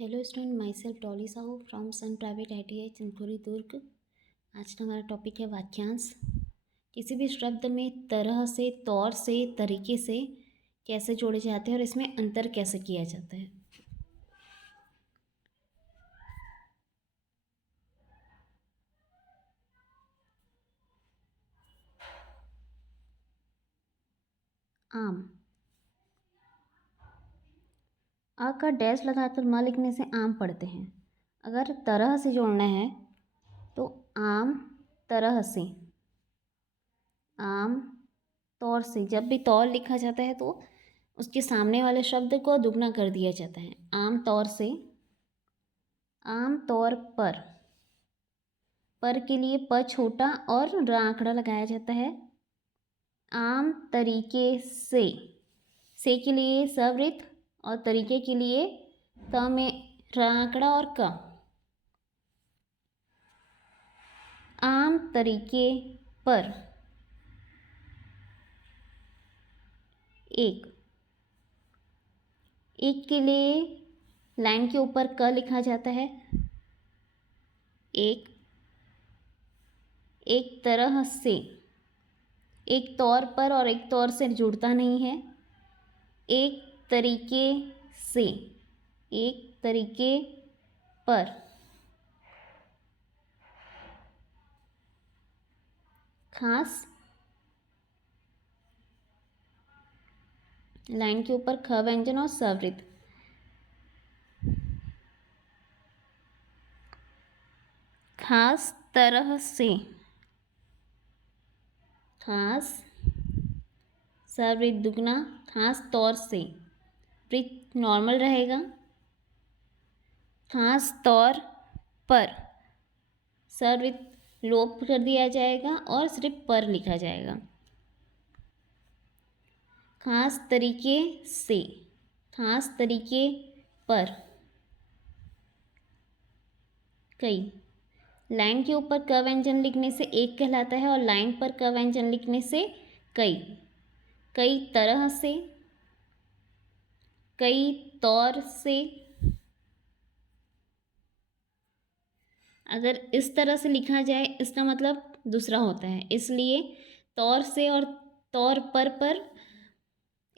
Hello student, my self Dolly Sahu from Sun Private ITI Chintpuri Durg. आज का हमारा टॉपिक है वाक्यांश। किसी भी शब्द में तरह से, तौर से, तरीके से कैसे जोड़े जाते हैं और इसमें अंतर कैसे किया जाता है। आम। आ का डैश लगाकर म लिखने से आम पढ़ते हैं। अगर तरह से जोड़ना है तो आम तरह से, आम तौर से। जब भी तौर लिखा जाता है तो उसके सामने वाले शब्द को दुगना कर दिया जाता है। आम तौर से, आम तौर पर के लिए प छोटा और र आंकड़ा लगाया जाता है। आम तरीके से के लिए सवृत और तरीके के लिए त में र आंकड़ा और क। आम तरीके पर एक के लिए लाइन के ऊपर क लिखा जाता है। एक तरह से, एक तौर पर और एक तौर से जुड़ता नहीं है। एक तरीके से, एक तरीके पर। खास, लाइन के ऊपर ख व्यंजन और सवृत। खास तरह से, खास सवृत दुगना, खास तौर से। वृत्त नॉर्मल रहेगा। खास तौर पर, सवृत्त लोप कर दिया जाएगा और सिर्फ पर लिखा जाएगा। खास तरीके से, खास तरीके पर। कई, लाइन के ऊपर क व्यंजन लिखने से एक कहलाता है और लाइन पर क व्यंजन लिखने से कई। कई तरह से, कई तौर से। अगर इस तरह से लिखा जाए इसका मतलब दूसरा होता है, इसलिए तौर से और तौर पर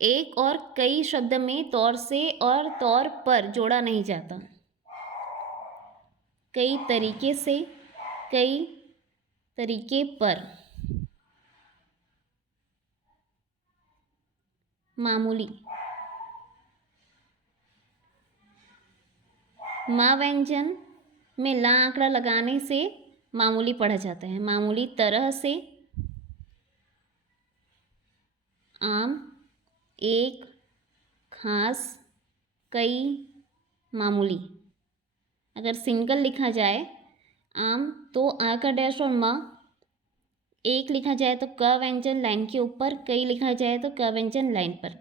एक और कई शब्द में तौर से और तौर पर जोड़ा नहीं जाता। कई तरीके से, कई तरीके पर। मामूली, मा व्यंजन में ला आंकड़ा लगाने से मामूली पढ़ा जाता है। मामूली तरह से, आम, एक, खास, कई, मामूली। अगर सिंगल लिखा जाए आम तो आ का डैश और म, एक लिखा जाए तो क व्यंजन लाइन के ऊपर, कई लिखा जाए तो क व्यंजन लाइन पर।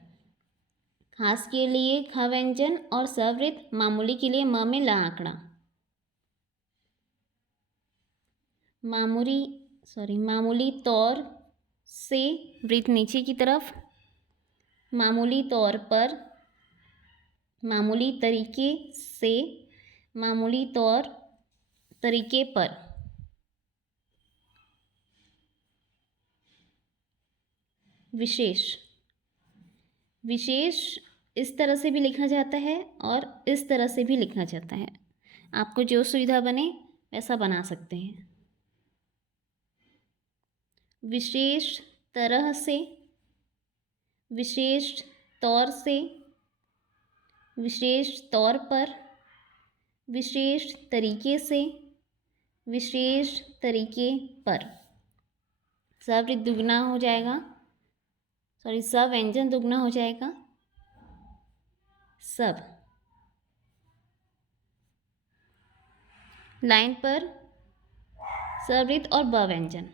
खास के लिए ख व्यंजन और सवृत, मामूली के लिए म में ला आंकड़ा। मामूली तौर से वृत्त नीचे की तरफ। मामूली तौर पर, मामूली तरीके से, मामूली तौर तरीके पर। विशेष, विशेष इस तरह से भी लिखा जाता है और इस तरह से भी लिखा जाता है। आपको जो सुविधा बने वैसा बना सकते हैं। विशेष तरह से, विशेष तौर से, विशेष तौर पर, विशेष तरीके से, विशेष तरीके पर। सवृत्त दुगना हो जाएगा, सव्यंजन दुगना हो जाएगा। सब, लाइन पर सवृत्त और ब व्यंजन।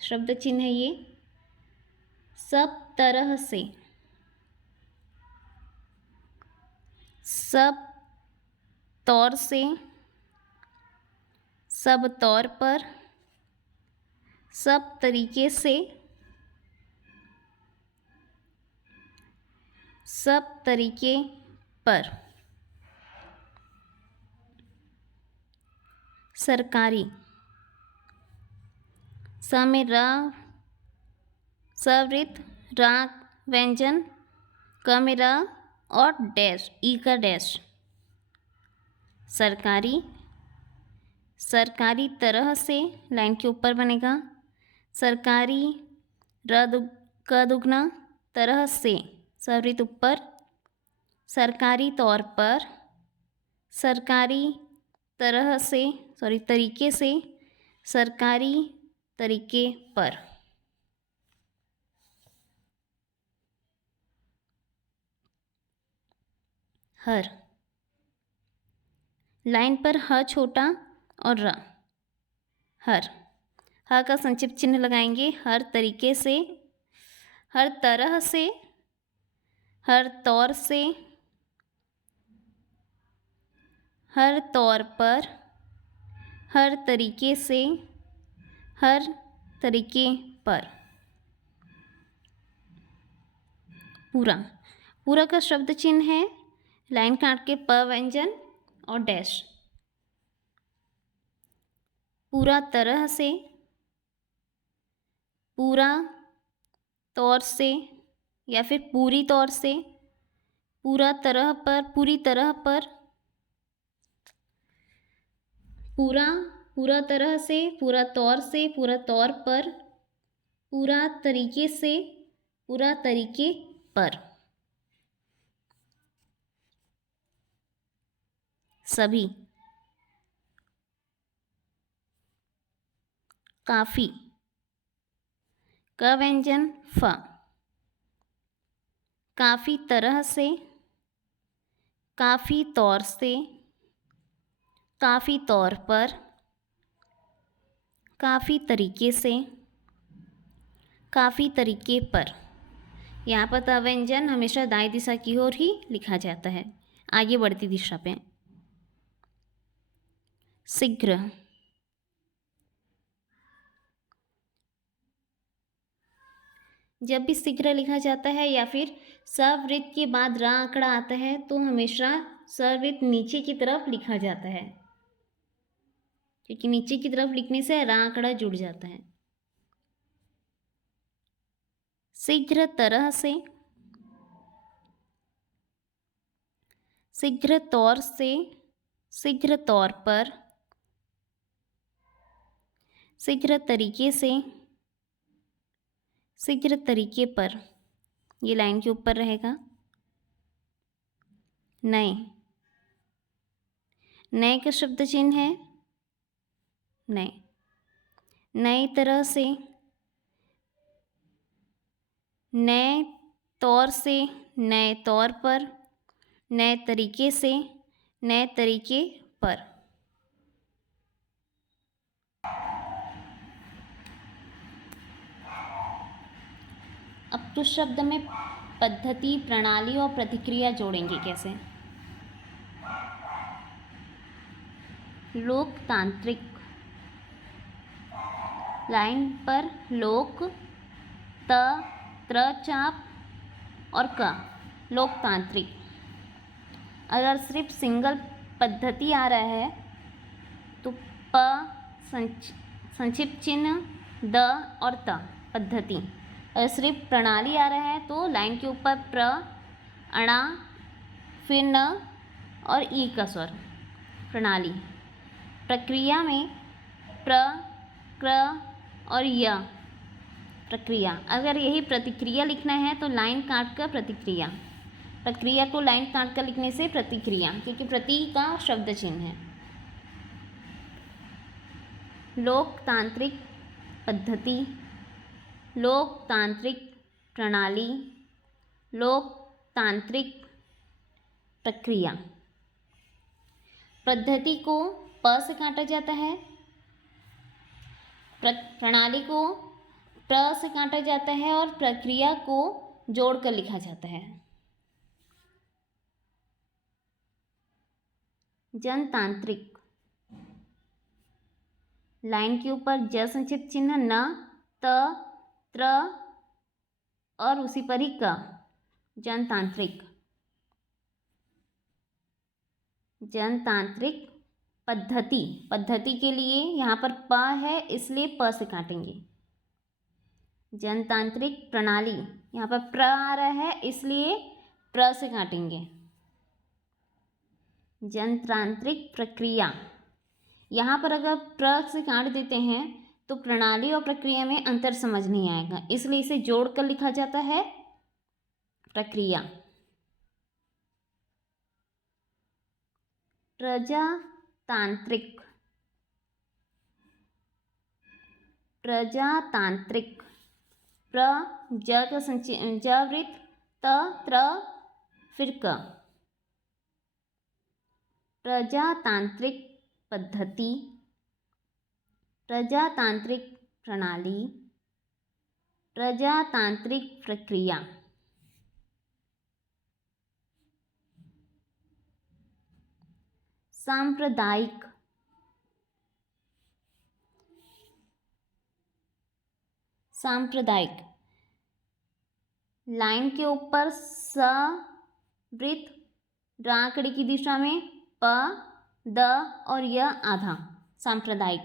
शब्द चिन्ह है ये। सब तरह से, सब तौर से, सब तौर पर, सब तरीके से, सब तरीके पर। सरकारी, स में र, सवृत रा व्यंजन, क में र और डैश ई का डैश। सरकारी, सरकारी तरह से लाइन के ऊपर बनेगा। सरकारी क दुगना तरह से सवृत ऊपर। सरकारी तौर पर, सरकारी तरह से तरीके से, सरकारी तरीके पर। हर, लाइन पर ह छोटा और र। हर, ह का संक्षिप्त चिन्ह लगाएंगे। हर तरीके से, हर तरह से, हर तौर से, हर तौर पर, हर तरीके से, हर तरीके पर। पूरा, पूरा का शब्द चिन्ह है लाइन काट के प व्यंजन और डैश। पूरा तरह से, पूरा तौर से या फिर पूरी तौर से, पूरा तरह पर, पूरी तरह पर। पूरा, पूरा तरह से, पूरा तौर से, पूरा तौर पर, पूरा तरीके से, पूरा तरीके पर। सभी, काफी, क व्यंजन फ। काफी तरह से, काफी तौर से, काफी तौर पर, काफी तरीके से, काफी तरीके पर। यहाँ पर त व्यंजन हमेशा दाएं दिशा की ओर ही लिखा जाता है, आगे बढ़ती दिशा पे। शीघ्र, जब भी शीघ्र लिखा जाता है या फिर सवृत के बाद रा आंकड़ा आता है तो हमेशा सवृत नीचे की तरफ लिखा जाता है, क्योंकि नीचे की तरफ लिखने से रा आंकड़ा जुड़ जाता है। शीघ्र तरह से, शीघ्र तौर से, शीघ्र तौर पर, शीघ्र तरीके से, शीघ्र तरीके पर। ये लाइन के ऊपर रहेगा। नए, नए का शब्द चिन्ह है नए। नए तरह से, नए तौर से, नए तौर पर, नए तरीके से, नए तरीके पर। अब कुछ शब्द में पद्धति, प्रणाली और प्रतिक्रिया जोड़ेंगे कैसे। लोकतांत्रिक, लाइन पर लोक, त, त्र चाप और क, लोकतांत्रिक। अगर सिर्फ सिंगल पद्धति आ रहा है तो प संक्षिप्त चिन्ह, द और त पद्धति। अगर सिर्फ प्रणाली आ रहा है तो लाइन के ऊपर प्र, अणा, फिर न और ई का स्वर, प्रणाली। प्रक्रिया में प्र, क्र और य, प्रक्रिया। अगर यही प्रतिक्रिया लिखना है तो लाइन काट कर प्रतिक्रिया, प्रक्रिया को लाइन काट कर लिखने से प्रतिक्रिया, क्योंकि प्रति का शब्द चिन्ह है। लोकतांत्रिक पद्धति, लोकतांत्रिक प्रणाली, लोकतांत्रिक प्रक्रिया। पद्धति को प से काटा जाता है, प्रणाली को प्र से काटा जाता है और प्रक्रिया को जोड़कर लिखा जाता है। जनतांत्रिक, लाइन के ऊपर ज संक्षिप्त चिन्ह, न, त, त्र और उसी पर ही क, जनतांत्रिक। जनतांत्रिक पद्धति, पद्धति के लिए यहाँ पर प है इसलिए प से काटेंगे। जनतांत्रिक प्रणाली, यहाँ पर प्र आ रहा है इसलिए प्र से काटेंगे। जनतांत्रिक प्रक्रिया, यहाँ पर अगर प्र से काट देते हैं तो प्रणाली और प्रक्रिया में अंतर समझ नहीं आएगा, इसलिए इसे जोड़कर लिखा जाता है प्रक्रिया। प्रजातांत्रिक, प्रजातांत्रिक, प्र ज का ज वृत्त, त त्र फिर क। प्रजातांत्रिक पद्धति, प्रजातांत्रिक प्रणाली, प्रजातांत्रिक प्रक्रिया। सांप्रदायिक, सांप्रदायिक, लाइन के ऊपर स वृत्त, राकड़ी की दिशा में प द और य आधा। सांप्रदायिक,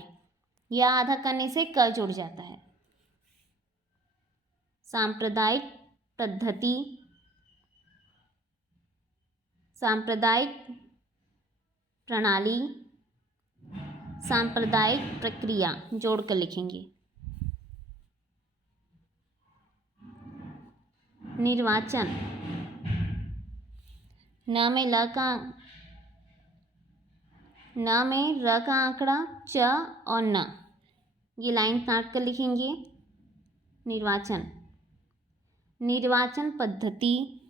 यह आधा करने से क जुड़ जाता है। सांप्रदायिक पद्धति, सांप्रदायिक प्रणाली, सांप्रदायिक प्रक्रिया जोड़कर लिखेंगे। निर्वाचन, न में ल का, न में र का आंकड़ा, च और न, ये लाइन काट कर लिखेंगे। निर्वाचन, निर्वाचन पद्धति,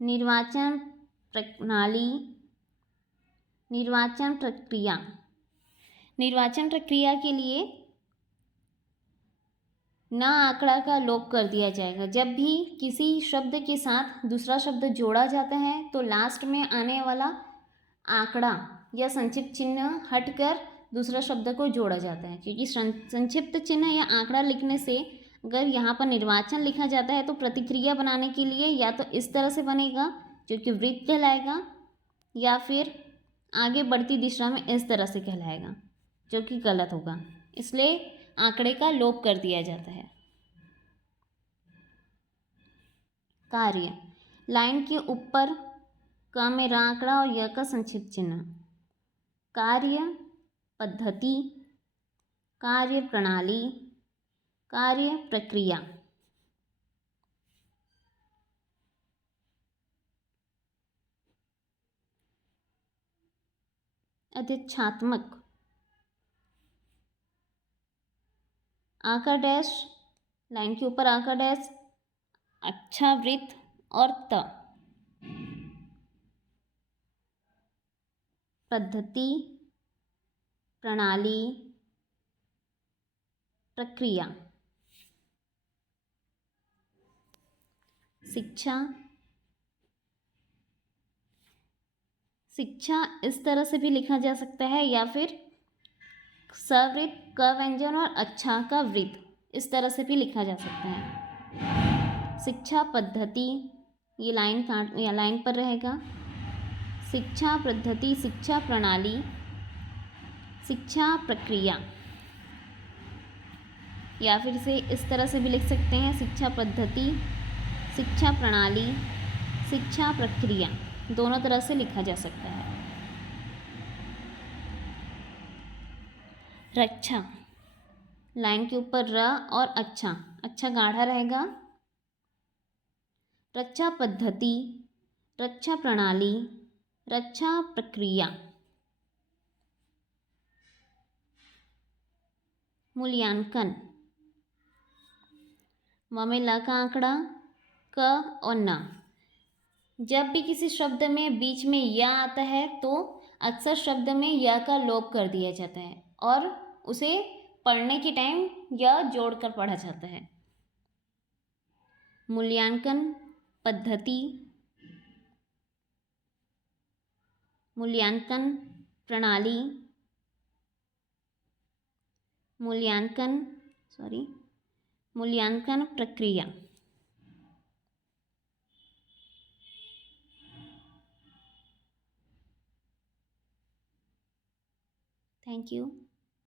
निर्वाचन प्रणाली, निर्वाचन प्रक्रिया। निर्वाचन प्रक्रिया के लिए न आंकड़ा का लोप कर दिया जाएगा। जब भी किसी शब्द के साथ दूसरा शब्द जोड़ा जाता है तो लास्ट में आने वाला आंकड़ा या संक्षिप्त चिन्ह हटकर दूसरा शब्द को जोड़ा जाता है, क्योंकि संक्षिप्त चिन्ह या आंकड़ा लिखने से अगर यहाँ पर निर्वाचन लिखा जाता है तो प्रतिक्रिया बनाने के लिए या तो इस तरह से बनेगा जो कि वृत्त कहलाएगा, या फिर आगे बढ़ती दिशा में इस तरह से कहलाएगा जो कि गलत होगा, इसलिए आंकड़े का लोप कर दिया जाता है। कार्य, लाइन के ऊपर क में रा आंकड़ा और य का संक्षिप्त चिन्ह। कार्य पद्धति, कार्य प्रणाली, कार्य प्रक्रिया। अध्यक्षात्मक, आका डैश, लाइन के ऊपर आका डैश, अच्छा वृत्त और त। पद्धति, प्रणाली, प्रक्रिया। शिक्षा, शिक्षा इस तरह से भी लिखा जा सकता है या फिर सवृत्त क व्यंजन और अच्छा का वृत्त इस तरह से भी लिखा जा सकता है। शिक्षा पद्धति, ये लाइन काट या लाइन पर रहेगा। शिक्षा पद्धति, शिक्षा प्रणाली, शिक्षा प्रक्रिया, या फिर इसे इस तरह से भी लिख सकते हैं, शिक्षा पद्धति, शिक्षा प्रणाली, शिक्षा प्रक्रिया, दोनों तरह से लिखा जा सकता है। रक्षा, लाइन के ऊपर र और अच्छा, अच्छा गाढ़ा रहेगा। रक्षा पद्धति, रक्षा प्रणाली, रक्षा प्रक्रिया। मूल्यांकन, म में ल का आंकड़ा, क और न। जब भी किसी शब्द में बीच में या आता है तो अक्सर शब्द में या का लोप कर दिया जाता है और उसे पढ़ने के टाइम या जोड़कर पढ़ा जाता है। मूल्यांकन पद्धति, मूल्यांकन प्रणाली, मूल्यांकन प्रक्रिया। Thank you.